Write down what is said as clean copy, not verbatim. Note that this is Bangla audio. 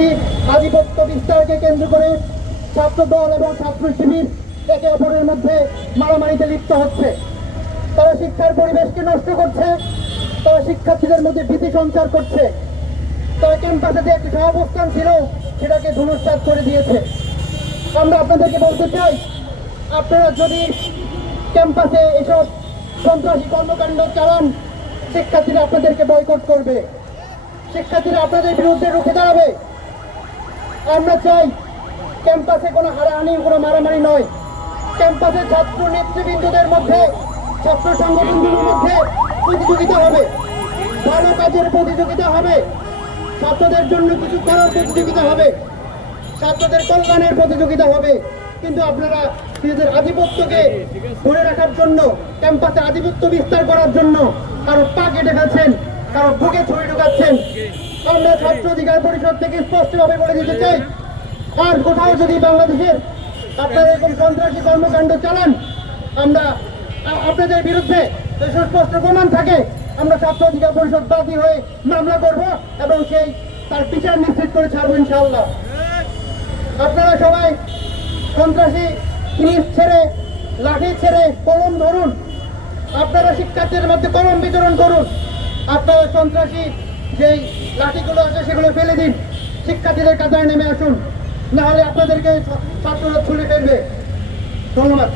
দেখছি আধিপত্য বিস্তারকে কেন্দ্র করে ছাত্র দল এবং ছাত্র শিবির একে অপরের মধ্যে মারামারিতে লিপ্ত হচ্ছে। তারা শিক্ষার পরিবেশকে নষ্ট করছে, তারা শিক্ষার্থীদের মধ্যে ভীতি সঞ্চার করছে, তারা ক্যাম্পাসে যে একটি সহাবস্থান ছিল সেটাকে ধূলিসাৎ করে দিয়েছে। আমরা আপনাদেরকে বলতে চাই, আপনারা যদি ক্যাম্পাসে এসব সন্ত্রাসী কর্মকাণ্ড চালান, শিক্ষার্থীরা আপনাদেরকে বয়কট করবে, শিক্ষার্থীরা আপনাদের বিরুদ্ধে রুখে দাঁড়াবে। আমরা চাই ক্যাম্পাসে কোনো হারাহানি, কোনো মারামারি নয়। ক্যাম্পাসে ছাত্র নেতৃবৃন্দদের মধ্যে, ছাত্র সংগঠনগুলোর মধ্যে প্রতিযোগিতা হবে, ভালো কাজের প্রতিযোগিতা হবে, ছাত্রদের জন্য কিছু করার প্রতিযোগিতা হবে, ছাত্রদের কল্যাণের প্রতিযোগিতা হবে। কিন্তু আপনারা নিজেদের আধিপত্যকে ধরে রাখার জন্য, ক্যাম্পাসে আধিপত্য বিস্তার করার জন্য কারো পা কেটে ফেলছেন, কারো বুকে ছুরি ঢুকাচ্ছেন। আমরা ছাত্র অধিকার পরিষদ থেকে স্পষ্টভাবে বলে দিতে চাই, আর কোথাও যদি বাংলাদেশের আপনারা এরকম সন্ত্রাসী কর্মকাণ্ড চালান, আমরা আপনাদের বিরুদ্ধে সুস্পষ্ট প্রমাণ থাকে, আমরা ছাত্র অধিকার পরিষদ বাদী হয়ে মামলা করব এবং সেই তার বিচার নিশ্চিত করে ছাড়বো ইনশাআল্লাহ। আপনারা সবাই সন্ত্রাসী জিনিস ছেড়ে, লাঠি ছেড়ে কলম ধরুন। আপনারা শিক্ষার্থীদের মধ্যে কলম বিতরণ করুন। আপনারা সন্ত্রাসী যেই লাঠিগুলো আছে সেগুলো ফেলে দিন, শিক্ষার্থীদের কাতারে নেমে আসুন, না হলে আপনাদেরকে ছাত্ররা ছুড়ে ফেলবে। ধন্যবাদ।